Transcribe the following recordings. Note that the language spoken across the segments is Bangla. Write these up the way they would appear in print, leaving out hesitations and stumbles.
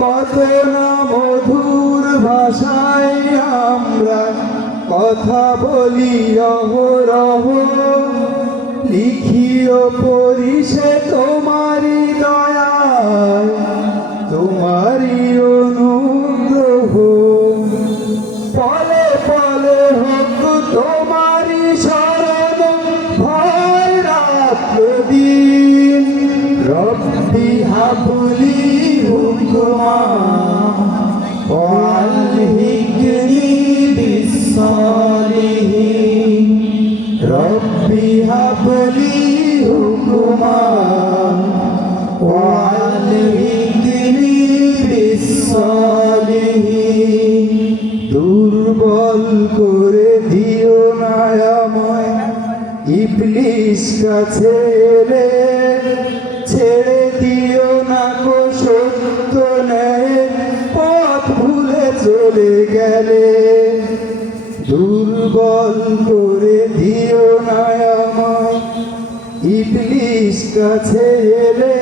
কত না মধুর ভাষায় আমরা কথা বলি অহরহ, লিখিও পড়ি সে তোমারি দয়ায়, তোমারি অনুগ্রহ। পলে পলে হোক তোমারি শরণ, ভয় রাত দিন। রব্বি হাবলি হুকমা ওয়ালহিকনি বিসসালিহিন। রব্বি হাবলি হুকমা ওয়ালহিকনি বিসসালিহিন। দুর্বল করে দিও না আমায়, ইবলিস কাছে এলে ছেড়ে দিও না গো সত্য ন্যায়ের পথ ভুলে চলে গেলে। দুর্বল করে দিও না আমায়, ইবলিস কাছে এলে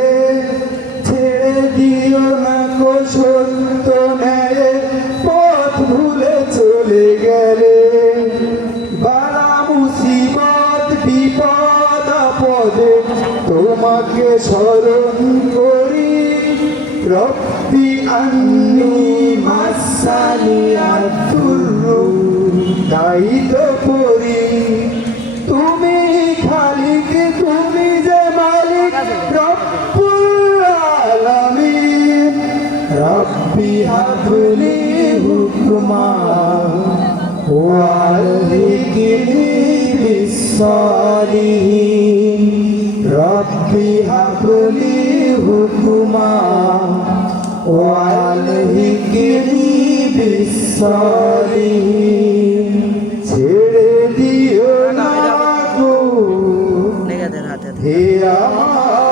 ছেড়ে দিও না গো সত্য ন্যায়ের পথ ভুলে চলে গেলে। বালা মুসিবত বিপদ আপদে তোমাকে স্মরণ করি। রব্বি আন্নি মাসানি আদ-দুররু, তাই তো পড়ি। তুমি খালিক, তুমি যে মালিক, রব্বুল আলামিন। রব্বি হাবলি হুকমা ওয়ালহিকনি বিসসালিহিন। রব্বি হাবলি হুকমা ওয়ালহিকনি বিসসালিহিন। ছেড়ে দিও না গো হে আমার